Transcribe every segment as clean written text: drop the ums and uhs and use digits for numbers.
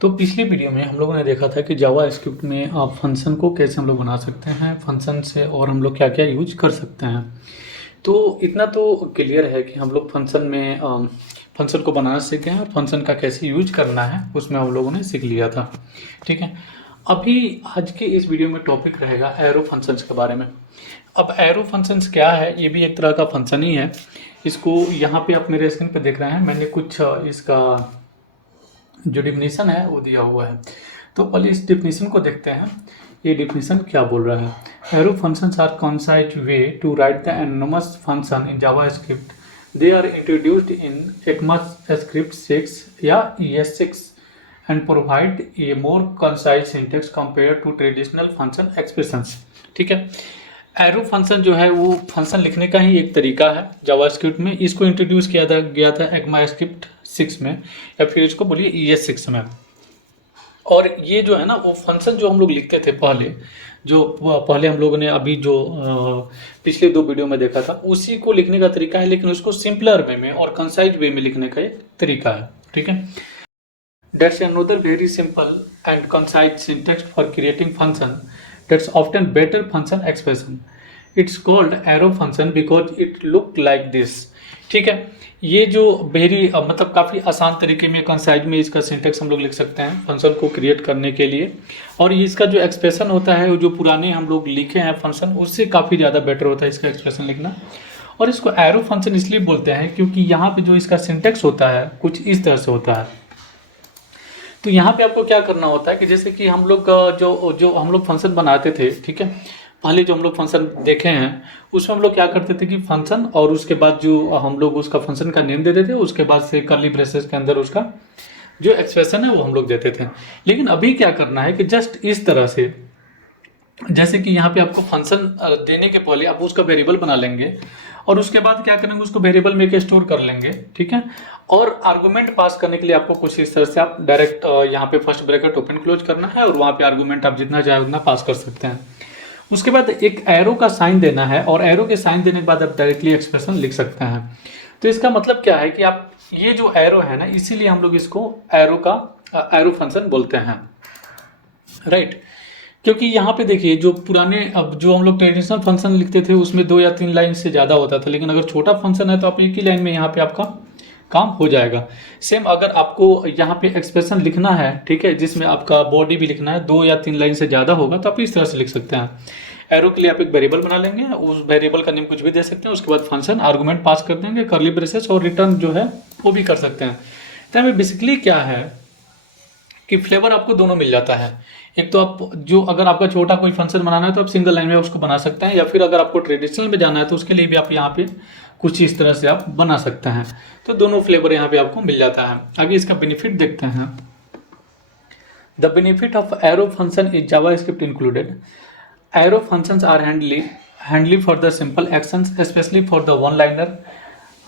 तो पिछली वीडियो में हम लोगों ने देखा था कि जावा स्क्रिप्ट में आप फंक्शन को कैसे हम लोग बना सकते हैं, फंक्शन से और हम लोग क्या क्या यूज कर सकते हैं। तो इतना तो क्लियर है कि हम लोग फंक्शन में फंक्शन को बनाना सीखे हैं और फंक्शन का कैसे यूज करना है उसमें हम लोगों ने सीख लिया था। ठीक है, अभी आज के इस वीडियो में टॉपिक रहेगा एरो फंक्शंस के बारे में। अब एरो फंक्शंस क्या है, ये भी एक तरह का फंक्शन ही है। इसको यहाँ पे आप मेरे स्क्रीन पे देख रहे हैं, मैंने कुछ इसका जो डिफिनीशन है वो दिया हुआ है। तो पहले इस डिफिनीशन को देखते हैं, ये डिफिनीशन क्या बोल रहा है। Arrow functions are concise way to write the anonymous function in JavaScript. They are introduced in ECMAScript 6 या ES6 and provide a more concise syntax compare to traditional function expressions. ठीक है, arrow function जो है वो function लिखने का ही एक तरीका है जावास्क्रिप्ट में। इसको इंट्रोड्यूस किया गया था ECMAScript 6 में, या फिर इसको बोलिए ES6 में। और ये जो है ना वो फंक्शन जो हम लोग लिखते थे पहले, जो पहले हम लोगों ने अभी जो पिछले 2 वीडियो में देखा था, उसी को लिखने का तरीका है, लेकिन उसको सिंपलर वे में और कंसाइज वे में लिखने का एक तरीका है। ठीक है, that's another very simple and concise syntax for creating function that's often better function expression. It's called arrow function because it look like this. ठीक है, ये जो वेरी मतलब काफ़ी आसान तरीके में कंसाइज में इसका सिंटेक्स हम लोग लिख सकते हैं फंक्शन को क्रिएट करने के लिए। और ये इसका जो एक्सप्रेशन होता है वो जो पुराने हम लोग लिखे हैं फंक्शन, उससे काफ़ी ज़्यादा बेटर होता है इसका एक्सप्रेशन लिखना। और इसको एरो फंक्शन इसलिए बोलते हैं क्योंकि यहाँ पे जो इसका सिंटेक्स होता है कुछ इस तरह से होता है। तो यहाँ पे आपको क्या करना होता है कि जैसे कि हम लोग जो जो हम लोग फंक्शन बनाते थे, ठीक है, पहले जो हम लोग फंक्शन देखे हैं उसमें हम लोग क्या करते थे कि फंक्शन और उसके बाद जो हम लोग उसका फंक्शन का नेम देते थे, उसके बाद से कर्ली ब्रेसेस के अंदर उसका जो एक्सप्रेशन है वो हम लोग देते थे। लेकिन अभी क्या करना है कि जस्ट इस तरह से, जैसे कि यहाँ पे आपको फंक्शन देने के पहले आप उसका वेरिएबल बना लेंगे और उसके बाद क्या करेंगे उसको वेरिएबल में के स्टोर कर लेंगे। ठीक है, और आर्गुमेंट पास करने के लिए आपको कुछ इस तरह से आप डायरेक्ट यहाँ पे फर्स्ट ब्रैकेट ओपन क्लोज करना है और वहाँ पे आर्गुमेंट आप जितना चाहे उतना पास कर सकते हैं। उसके बाद एक एरो का साइन देना है और एरो के साइन देने के बाद आप डायरेक्टली एक्सप्रेशन लिख सकते हैं। तो इसका मतलब क्या है कि आप ये जो एरो है ना, इसीलिए हम लोग इसको एरो फंक्शन बोलते हैं, राइट। क्योंकि यहाँ पे देखिए जो पुराने अब जो हम लोग ट्रेडिशनल फंक्शन लिखते थे उसमें 2 या 3 लाइन से ज़्यादा होता था, लेकिन अगर छोटा फंक्शन है तो आप एक ही लाइन में यहाँ पे आपका काम हो जाएगा। सेम अगर आपको यहाँ पे एक्सप्रेशन लिखना है, ठीक है, जिसमें आपका बॉडी भी लिखना है, 2 या 3 लाइन से ज़्यादा होगा तो आप इस तरह से लिख सकते हैं। एरो के लिए आप एक वेरिएबल बना लेंगे, उस वेरिएबल का नेम कुछ भी दे सकते हैं, उसके बाद फंक्शन आर्गुमेंट पास कर देंगे, कर्ली ब्रेसेस, और रिटर्न जो है वो भी कर सकते हैं। तो बेसिकली क्या है कि फ्लेवर आपको दोनों मिल जाता है। एक तो आप जो अगर आपका छोटा कोई फंक्शन बनाना है तो आप सिंगल लाइन में उसको बना सकते हैं, या फिर अगर आपको ट्रेडिशनल में जाना है तो उसके लिए भी आप यहाँ पे कुछ इस तरह से आप बना सकते हैं। तो दोनों फ्लेवर यहाँ पे आपको मिल जाता है। आगे इसका बेनिफिट देखते हैं। The benefit of arrow function is JavaScript included. Arrow functions are handy for the simple actions specially for the one liner.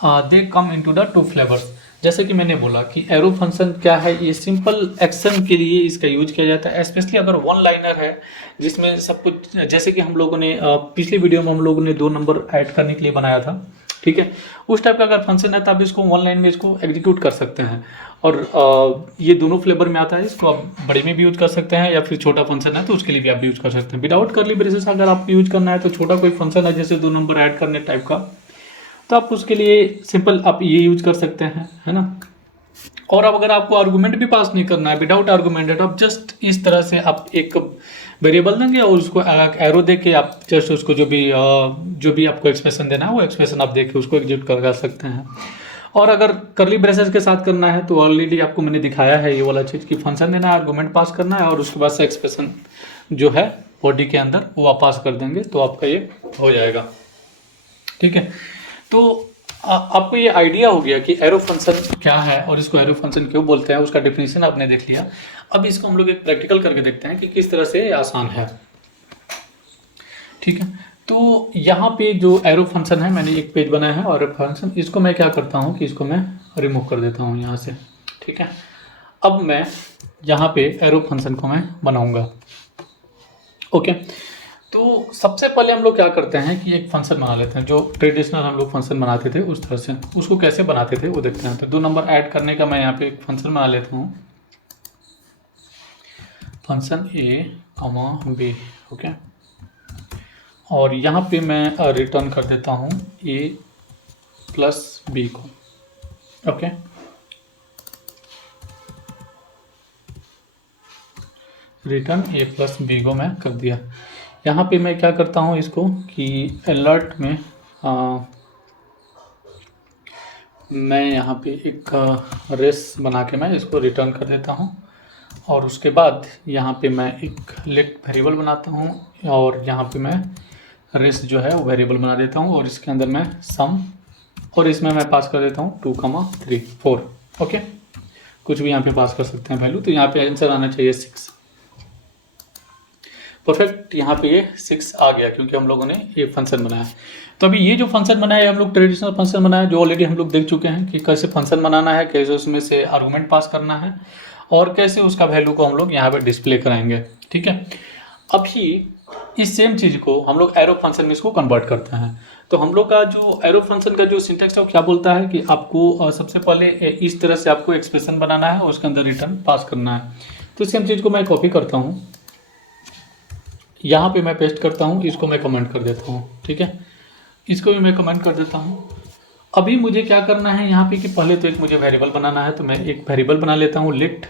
They come into the 2 flavours. जैसे कि मैंने बोला कि एरो फंक्शन क्या है, ये सिंपल एक्शन के लिए इसका यूज किया जाता है, स्पेशली अगर वन लाइनर है जिसमें सब कुछ, जैसे कि हम लोगों ने पिछली वीडियो में हम लोगों ने 2 नंबर ऐड करने के लिए बनाया था। ठीक है, उस टाइप का अगर फंक्शन है तो आप इसको वन लाइन में इसको एग्जीक्यूट कर सकते हैं। और ये दोनों फ्लेवर में आता है, इसको आप बड़े में भी यूज कर सकते हैं या फिर छोटा फंक्शन है तो उसके लिए भी आप यूज कर सकते हैं। विदाउट कर्ली ब्रेसेस अगर आप यूज करना है तो छोटा कोई फंक्शन है जैसे 2 नंबर ऐड करने टाइप का, तो आप उसके लिए सिंपल आप ये यूज कर सकते हैं, है ना। और अब अगर आपको आर्गुमेंट भी पास नहीं करना है, विदाउट आर्गुमेंट है, तो आप जस्ट इस तरह से आप एक वेरिएबल देंगे और उसको एरो दे के आप जस्ट उसको जो भी आपको एक्सप्रेशन देना है वो एक्सप्रेशन आप दे के उसको एग्जीक्यूट कर सकते हैं। और अगर कर्ली ब्रेसेस के साथ करना है तो ऑलरेडी आपको मैंने दिखाया है ये वाला चीज़ कि फंक्शन देना है, आर्गुमेंट पास करना है और उसके बाद से एक्सप्रेशन जो है बॉडी के अंदर वो आप पास कर देंगे तो आपका ये हो जाएगा। ठीक है, तो आपको ये आइडिया हो गया कि एरो फंक्शन क्या है और इसको एरो फंक्शन क्यों बोलते हैं, उसका डेफिनेशन आपने देख लिया। अब इसको हम लोग एक प्रैक्टिकल करके देखते हैं कि किस तरह से आसान है। ठीक है, तो यहाँ पे जो एरो फंक्शन है, मैंने एक पेज बनाया है और फंक्शन, इसको मैं क्या करता हूँ कि इसको मैं रिमूव कर देता हूँ यहाँ से। ठीक है, अब मैं यहाँ पे एरो फंक्शन को मैं बनाऊँगा। ओके, तो सबसे पहले हम लोग क्या करते हैं कि एक फंक्शन बना लेते हैं, जो ट्रेडिशनल हम लोग फंक्शन बनाते थे उस तरह से। उसको कैसे बनाते थे वो देखते हैं। तो 2 नंबर ऐड करने का मैं यहाँ पे एक फंक्शन बना लेता हूँ। फंक्शन ए कॉमा बी, ओके। और यहाँ पे मैं रिटर्न कर देता हूँ ए प्लस बी को, ओके। रिटर्न ए प्लस बी को मैं कर दिया। यहाँ पे मैं क्या करता हूँ इसको कि अलर्ट में मैं यहाँ पे एक रेस बना के मैं इसको रिटर्न कर देता हूँ। और उसके बाद यहाँ पे मैं एक लेट वेरिएबल बनाता हूँ और यहाँ पे मैं रेस जो है वो वेरिएबल बना देता हूँ और इसके अंदर मैं सम और इसमें मैं पास कर देता हूँ 2, 3, 4, ओके। कुछ भी यहाँ पे पास कर सकते हैं वैल्यू। तो यहाँ पे आंसर आना चाहिए 6, परफेक्ट। यहाँ पे ये 6 आ गया क्योंकि हम लोगों ने ये फंक्शन बनाया। तो अभी ये जो फंक्शन बनाया हम लोग ट्रेडिशनल फंक्शन बनाया जो ऑलरेडी हम लोग देख चुके हैं कि कैसे फंक्शन बनाना है, कैसे उसमें से आर्गूमेंट पास करना है और कैसे उसका वैल्यू को हम लोग यहाँ पे डिस्प्ले कराएंगे, ठीक है। अभी इस सेम चीज़ को हम लोग एरो फंक्शन में इसको कन्वर्ट करते हैं। तो हम लोग का जो एरो फंक्शन का जो सिंटेक्स है वो क्या बोलता है कि आपको सबसे पहले इस तरह से आपको एक्सप्रेशन बनाना है और उसके अंदर रिटर्न पास करना है। तो सेम चीज़ को मैं कॉपी करता हूँ, यहाँ पे मैं पेस्ट करता हूँ, इसको मैं कमेंट कर देता हूँ, ठीक है। इसको भी मैं कमेंट कर देता हूँ। अभी मुझे क्या करना है यहाँ पे कि पहले तो एक मुझे वेरिएबल बनाना है, तो मैं एक वेरिएबल बना लेता हूँ लिट।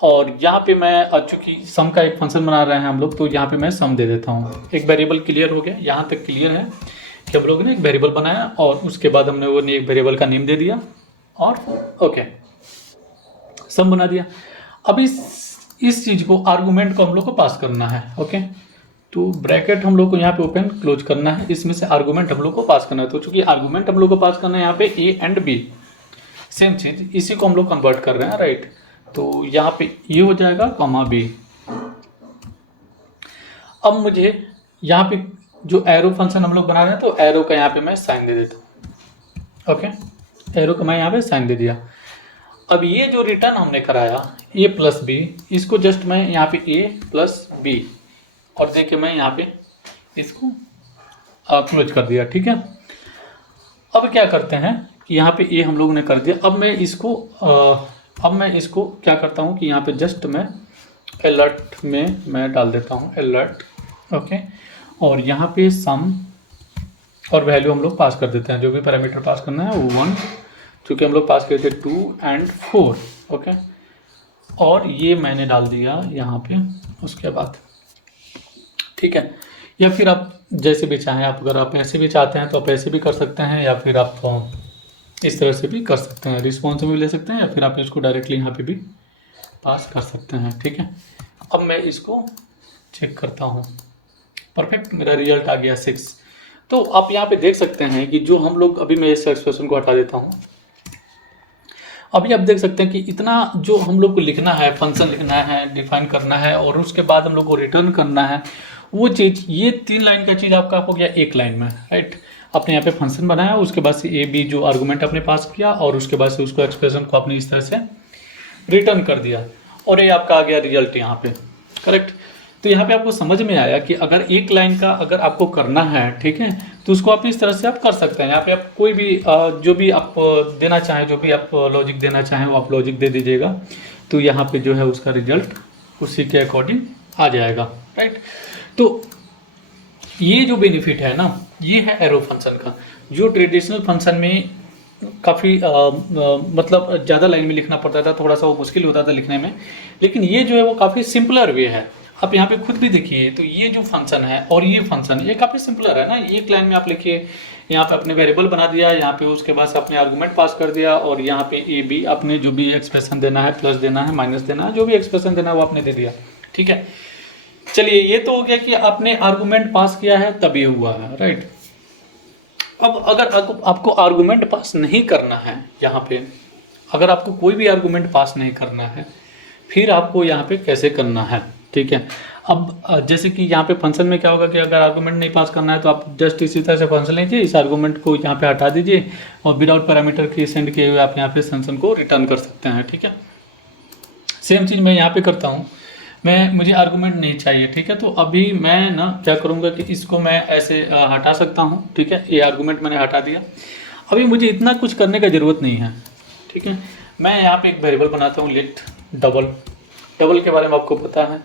और यहाँ पे मैं चूँकि सम का एक फंक्शन बना रहे हैं हम लोग, तो यहाँ पे मैं सम दे देता हूँ। एक वेरिएबल क्लियर हो गया, यहाँ तक क्लियर है कि हम लोग ने एक वेरिएबल बनाया और उसके बाद हमने वो एक वेरिएबल का नेम दे दिया और ओके सम बना दिया। अब इस चीज़ को आर्गूमेंट को हम लोग को पास करना है, ओके। तो ब्रैकेट हम लोग को यहाँ पे ओपन क्लोज करना है, इसमें से आर्गूमेंट हम लोग को पास करना है। तो चूंकि आर्गूमेंट हम लोग को पास करना है यहाँ पे ए एंड बी, सेम चीज़ इसी को हम लोग कन्वर्ट कर रहे हैं, राइट। तो यहाँ पे ये हो जाएगा कॉमा बी। अब मुझे यहाँ पे जो एरो फंक्शन हम लोग बना रहे हैं तो एरो का यहाँ पे मैं साइन दे देता हूँ, ओके। एरो का मैं यहाँ पे साइन दे दिया। अब ये जो रिटर्न हमने कराया ए प्लस बी, इसको जस्ट मैं यहाँ पे ए प्लस बी और देखिए मैं यहाँ पे इसको क्लोज कर दिया, ठीक है। अब क्या करते हैं कि यहाँ पे ए हम लोगों ने कर दिया। अब मैं इसको क्या करता हूँ कि यहाँ पे जस्ट मैं अलर्ट में मैं डाल देता हूँ अलर्ट, ओके। और यहाँ पे सम और वैल्यू हम लोग पास कर देते हैं, जो भी पैरामीटर पास करना है वो 1, क्योंकि हम लोग पास किए थे 2 और 4, ओके। और ये मैंने डाल दिया यहाँ पे उसके बाद, ठीक है। या फिर आप जैसे भी चाहें, आप अगर आप ऐसे भी चाहते हैं तो आप ऐसे भी कर सकते हैं या फिर आप इस तरह से भी कर सकते हैं, रिस्पॉन्स में भी ले सकते हैं या फिर आप इसको डायरेक्टली यहाँ पे भी पास कर सकते हैं, ठीक है। अब मैं इसको चेक करता हूँ, परफेक्ट, मेरा रिजल्ट आ गया 6। तो आप यहाँ पे देख सकते हैं कि जो हम लोग अभी मैं इस एक्सप्रेशन को हटा देता हूँ। अभी आप देख सकते हैं कि इतना जो हम लोग को लिखना है, फंक्शन लिखना है, डिफाइन करना है और उसके बाद हम लोग को रिटर्न करना है, वो चीज़ ये 3 लाइन का चीज़ आपका हो गया 1 लाइन में, राइट। आपने यहाँ पे फंक्शन बनाया, उसके बाद से ए बी जो आर्गूमेंट आपने पास किया और उसके बाद से उसको एक्सप्रेशन को आपने इस तरह से रिटर्न कर दिया और ये आपका आ गया रिजल्ट यहाँ पे, करेक्ट। तो यहाँ पे आपको समझ में आया कि अगर 1 लाइन का अगर आपको करना है, ठीक है, तो उसको आप इस तरह से आप कर सकते हैं। यहाँ पे आप कोई भी जो भी आप देना चाहें, जो भी आप लॉजिक देना चाहें वो आप लॉजिक दे दीजिएगा, तो यहाँ पे जो है उसका रिजल्ट उसी के अकॉर्डिंग आ जाएगा, राइट। तो ये जो बेनिफिट है ना, ये है एरो फंक्शन का, जो ट्रेडिशनल फंक्शन में काफ़ी मतलब ज़्यादा लाइन में लिखना पड़ता था, थोड़ा सा वो मुश्किल होता था लिखने में, लेकिन ये जो है वो काफ़ी सिंपलर वे है। आप यहाँ पे खुद भी देखिए, तो ये जो फंक्शन है और ये फंक्शन ये काफ़ी सिंपलर है ना। एक लाइन में आप लिखिए, यहाँ पे अपने वेरिएबल बना दिया, यहाँ पे उसके बाद से आपने आर्गूमेंट पास कर दिया और यहाँ पे ए बी आपने जो भी एक्सप्रेशन देना है, प्लस देना है, माइनस देना है, जो भी एक्सप्रेशन देना है वो आपने दे दिया, ठीक है। चलिए, ये तो हो गया कि आपने आर्गूमेंट पास किया है तब ये हुआ है, राइट। अब अगर आपको आर्गूमेंट पास नहीं करना है, यहाँ पे अगर आपको कोई भी आर्गूमेंट पास नहीं करना है, फिर आपको यहाँ पे कैसे करना है, ठीक है। अब जैसे कि यहाँ पे फंक्शन में क्या होगा कि अगर आर्गूमेंट नहीं पास करना है तो आप जस्ट इसी तरह से फंक्शन लीजिए, इस आर्गूमेंट को यहाँ पे हटा दीजिए और विदाउट पैरामीटर के सेंड किए हुए आप यहाँ पे फंक्शन को रिटर्न कर सकते हैं, ठीक है। सेम चीज़ मैं यहाँ पे करता हूँ, मुझे आर्गूमेंट नहीं चाहिए, ठीक है। तो अभी मैं ना क्या करूँगा कि इसको मैं ऐसे हटा सकता हूँ, ठीक है। ये आर्गूमेंट मैंने हटा दिया। अभी मुझे इतना कुछ करने का ज़रूरत नहीं है, ठीक है। मैं यहाँ पे एक वेरिएबल बनाता हूँ लेट डबल के बारे में आपको पता है,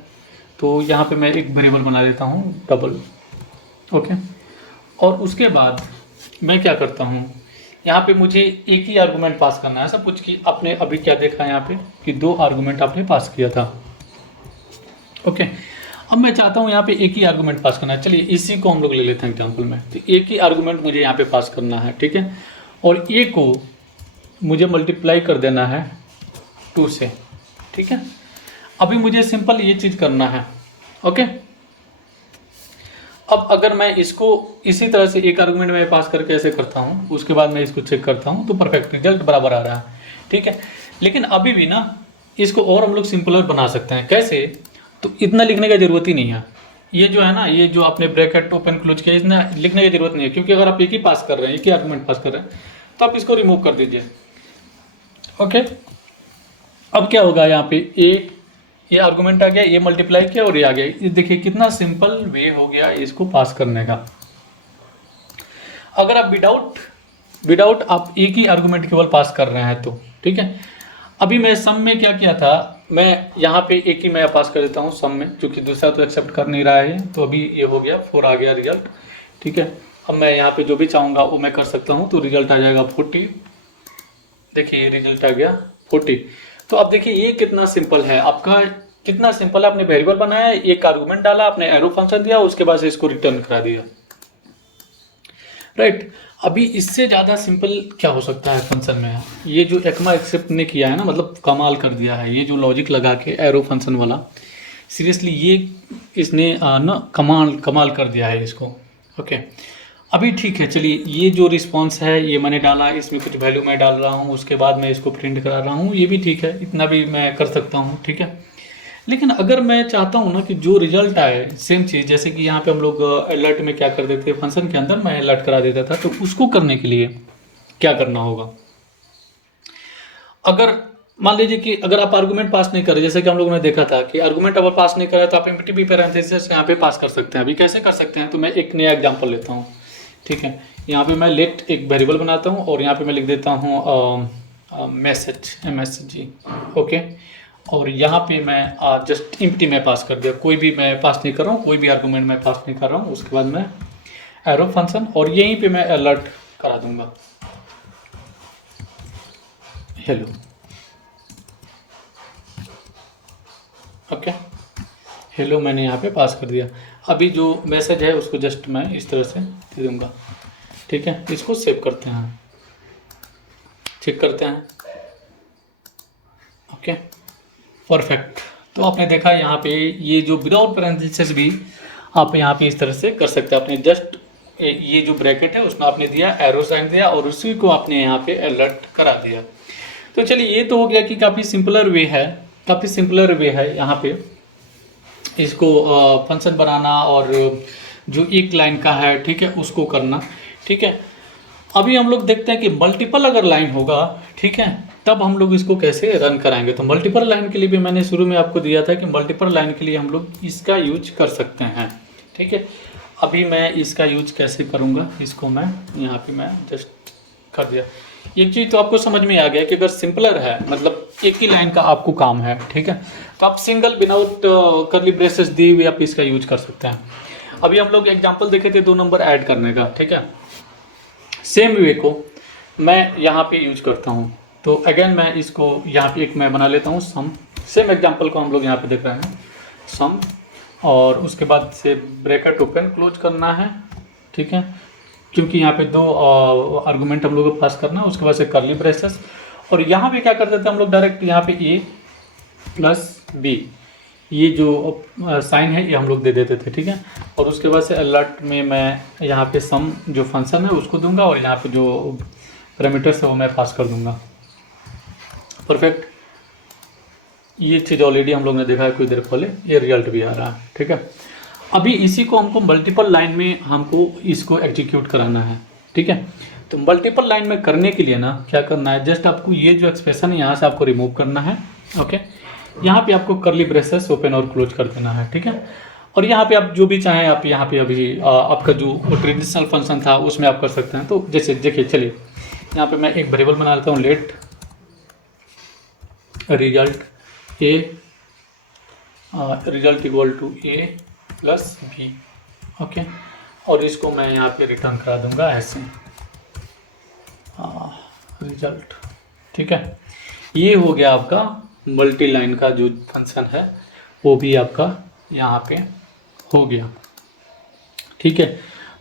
तो यहाँ पे मैं एक वेरिएबल बना देता हूँ डबल, ओके। और उसके बाद मैं क्या करता हूँ, यहाँ पे मुझे एक ही आर्गूमेंट पास करना है। सब कुछ कि आपने अभी क्या देखा यहाँ पे कि 2 आर्गूमेंट आपने पास किया था, ओके। अब मैं चाहता हूँ यहाँ पे एक ही आर्गूमेंट पास करना है। चलिए इसी को हम लोग ले लेते हैं एग्जाम्पल में। तो एक ही आर्गूमेंट मुझे यहाँ पे पास करना है, ठीक है। और ए को मुझे मल्टीप्लाई कर देना है 2 से, ठीक है। अभी मुझे सिंपल ये चीज़ करना है, ओके। अब अगर मैं इसको इसी तरह से एक आर्गूमेंट में पास करके ऐसे करता हूँ, उसके बाद मैं इसको चेक करता हूँ, तो परफेक्ट रिजल्ट बराबर आ रहा है, ठीक है। लेकिन अभी भी ना इसको और हम लोग सिंपलर बना सकते हैं। कैसे? तो इतना लिखने की ज़रूरत ही नहीं है। ये जो है ना, ये जो आपने ब्रैकेट ओपन क्लोज किया, इतना लिखने की ज़रूरत नहीं है, क्योंकि अगर आप एक ही पास कर रहे हैं, एक ही आर्गूमेंट पास कर रहे हैं, तो आप इसको रिमूव कर दीजिए, ओके। अब क्या होगा, यहाँ पे ये आर्गूमेंट आ गया, ये मल्टीप्लाई किया और ये आ गया। ये देखिए कितना सिंपल वे हो गया इसको पास करने का। अगर आप विदाउट आप एक ही आर्गूमेंट केवल पास कर रहे हैं तो, ठीक है। अभी मैं सम में क्या किया था, मैं यहाँ पे एक ही मैं पास कर देता हूँ सम में, क्योंकि दूसरा तो एक्सेप्ट कर नहीं रहा है। तो अभी ये हो गया 4 आ गया रिजल्ट, ठीक है। अब मैं यहाँ पे जो भी चाहूँगा वो मैं कर सकता हूँ, तो रिजल्ट आ जाएगा 40। देखिए ये रिजल्ट आ गया 40। तो अब देखिए ये कितना सिंपल है आपका, कितना सिंपल है। आपने वेरिएबल बनाया, एक आर्गूमेंट डाला, आपने एरो फंक्शन दिया, उसके बाद से इसको रिटर्न करा दिया, राइट। अभी इससे ज़्यादा सिंपल क्या हो सकता है फंक्शन में? ये जो ECMA एक्सेप्ट ने किया है ना, मतलब कमाल कर दिया है। ये जो लॉजिक लगा के एरो फंक्शन वाला, सीरियसली ये इसने ना कमाल कर दिया है इसको, ओके। अभी ठीक है, चलिए ये जो रिस्पॉन्स है ये मैंने डाला, इसमें कुछ वैल्यू मैं डाल रहा हूँ, उसके बाद मैं इसको प्रिंट करा रहा हूँ, ये भी ठीक है, इतना भी मैं कर सकता हूँ, ठीक है। लेकिन अगर मैं चाहता हूँ ना कि जो रिजल्ट आए सेम चीज़, जैसे कि यहाँ पे हम लोग अलर्ट में क्या कर देते हैं, फंक्शन के अंदर मैं अलर्ट करा देता था, तो उसको करने के लिए क्या करना होगा? अगर मान लीजिए कि अगर आप आर्गूमेंट पास नहीं करें, जैसे कि हम लोगों ने देखा था कि आर्गूमेंट अगर पास नहीं करे तो आप एम्प्टी बी पैरेंथेसिस यहाँ पे पास कर सकते हैं। अभी कैसे कर सकते हैं, तो मैं एक नया एग्जाम्पल लेता हूँ, ठीक है। यहाँ पे मैं लेट एक वेरिएबल बनाता हूँ और यहाँ पे मैं लिख देता हूँ मैसेज MSG, ओके। और यहाँ पे मैं जस्ट एम्प्टी में पास कर दिया, कोई भी मैं पास नहीं कर रहा हूँ, कोई भी आर्गूमेंट मैं पास नहीं कर रहा हूँ। उसके बाद मैं एरो फंक्शन और यहीं पे मैं अलर्ट करा दूंगा, हेलो, ओके। हेलो मैंने यहाँ पे पास कर दिया। अभी जो मैसेज है उसको जस्ट मैं इस तरह से दे दूंगा, ठीक है। इसको सेव करते हैं, चेक करते हैं, ओके, परफेक्ट। तो आपने देखा यहाँ पे ये जो विदाउट पैरेंथेसिस भी आप यहाँ पे इस तरह से कर सकते हैं। आपने जस्ट ये जो ब्रैकेट है उसमें आपने दिया, एरो साइन दिया और उसी को आपने यहाँ पे अलर्ट करा दिया। तो चलिए ये तो हो गया कि काफ़ी सिंपलर वे है यहाँ पे इसको फंक्शन बनाना और जो एक लाइन का है, ठीक है, उसको करना, ठीक है। अभी हम लोग देखते हैं कि मल्टीपल अगर लाइन होगा, ठीक है, तब हम लोग इसको कैसे रन कराएंगे। तो मल्टीपल लाइन के लिए भी मैंने शुरू में आपको दिया था कि मल्टीपल लाइन के लिए हम लोग इसका यूज कर सकते हैं, ठीक है। अभी मैं इसका यूज कैसे करूँगा, इसको मैं यहाँ पे मैं जस्ट कर दिया। एक चीज़ तो आपको समझ में आ गया कि अगर सिंपलर है, मतलब एक ही लाइन का आपको काम है, ठीक है, तो आप सिंगल विदाउट कर्ली ब्रेसेस दी हुई आप इसका यूज कर सकते हैं। अभी हम लोग एग्जाम्पल देखे थे 2 नंबर ऐड करने का, ठीक है। सेम वे को मैं यहाँ पे यूज करता हूँ। तो अगेन मैं इसको यहाँ पे एक मैं बना लेता हूँ सम। सेम एग्जाम्पल को हम लोग यहाँ पे देख रहे हैं, सम, और उसके बाद से ब्रैकेट ओपन क्लोज करना है, ठीक है, क्योंकि यहाँ पे 2 आर्गूमेंट हम लोग को पास करना है। उसके बाद से कर्ली ब्रेसेस, और यहाँ पे क्या कर देते हैं हम लोग डायरेक्ट यहाँ पे A प्लस B, ये जो साइन है ये हम लोग दे देते थे, ठीक है। और उसके बाद से अलर्ट में मैं यहाँ पे सम जो फंक्शन है उसको दूंगा और यहाँ पे जो पैरामीटर्स है वो मैं पास कर दूंगा, परफेक्ट। ये चीज़ ऑलरेडी हम लोग ने देखा है कुछ देर पहले, ये रिजल्ट भी आ रहा है, ठीक है। अभी इसी को हमको मल्टीपल लाइन में हमको इसको एग्जीक्यूट कराना है, ठीक है। तो मल्टीपल लाइन में करने के लिए ना क्या करना है, जस्ट आपको ये जो एक्सप्रेशन है यहाँ से आपको रिमूव करना है, ओके। यहाँ पे आपको कर्ली ब्रेसेस ओपन और क्लोज कर देना है, ठीक है। और यहाँ पे आप जो भी चाहें आप यहाँ पे अभी आपका जो ट्रेडिशनल फंक्शन था उसमें आप कर सकते हैं। तो जैसे देखिए, चलिए यहाँ पे मैं एक वेरिएबल बना लेता हूँ, let result A result equal to a plus b. Okay, और इसको मैं यहाँ पे रिटर्न करा दूंगा ऐसे रिजल्ट। ठीक है, ये हो गया आपका मल्टी लाइन का जो फंक्शन है वो भी आपका यहाँ पे हो गया। ठीक है,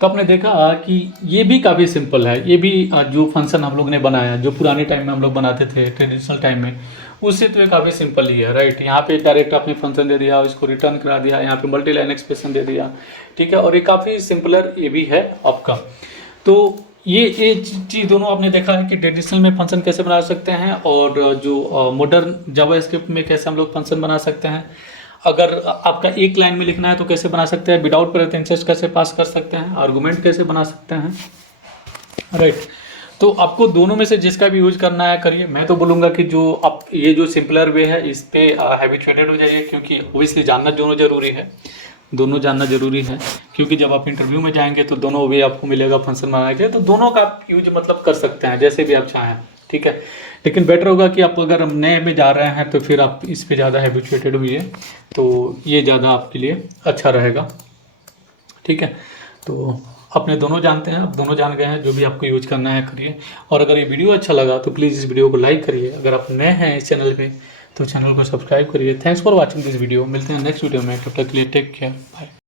तो आपने देखा कि ये भी काफ़ी सिंपल है। ये भी जो फंक्शन हम लोग ने बनाया, जो पुराने टाइम में हम लोग बनाते थे ट्रेडिशनल टाइम में, उससे तो ये काफ़ी सिंपल ही है, राइट। यहाँ पे डायरेक्ट आपने फंक्शन दे दिया, इसको रिटर्न करा दिया, यहाँ पे मल्टी लाइन एक्सप्रेशन दे दिया। ठीक है, और ये काफ़ी सिंपलर ये भी है आपका। तो ये चीज़ दोनों आपने देखा है कि ट्रेडिशनल में फंक्शन कैसे बना सकते हैं और जो मॉडर्न जावास्क्रिप्ट में कैसे हम लोग फंक्शन बना सकते हैं। अगर आपका एक लाइन में लिखना है तो कैसे बना सकते हैं, विदाउट प्रेफरेंसेस कैसे पास कर सकते हैं, आर्गुमेंट कैसे बना सकते हैं, राइट। तो आपको दोनों में से जिसका भी यूज करना है करिए। मैं तो बोलूँगा कि जो आप ये जो सिंपलर वे है इस पे हैबिचुएटेड हो जाइए, क्योंकि ओबियसली जानना दोनों जरूरी है, दोनों जानना जरूरी है। क्योंकि जब आप इंटरव्यू में जाएंगे तो दोनों वे आपको मिलेगा फंक्शन बनाने के लिए, तो दोनों का आप यूज मतलब कर सकते हैं जैसे भी आप चाहें। ठीक है, लेकिन बेटर होगा कि आप अगर नए में जा रहे हैं तो फिर आप इस पे ज़्यादा हैबिचुएटेड हुई, तो ये ज़्यादा आपके लिए अच्छा रहेगा। ठीक है, तो अपने दोनों जानते हैं, आप दोनों जान गए हैं, जो भी आपको यूज करना है करिए। और अगर ये वीडियो अच्छा लगा तो प्लीज़ इस वीडियो को लाइक करिए। अगर आप नए हैं इस चैनल पे तो चैनल को सब्सक्राइब करिए। Thanks for watching this video. मिलते हैं नेक्स्ट वीडियो में, तब तक के लिए टेक केयर, बाय।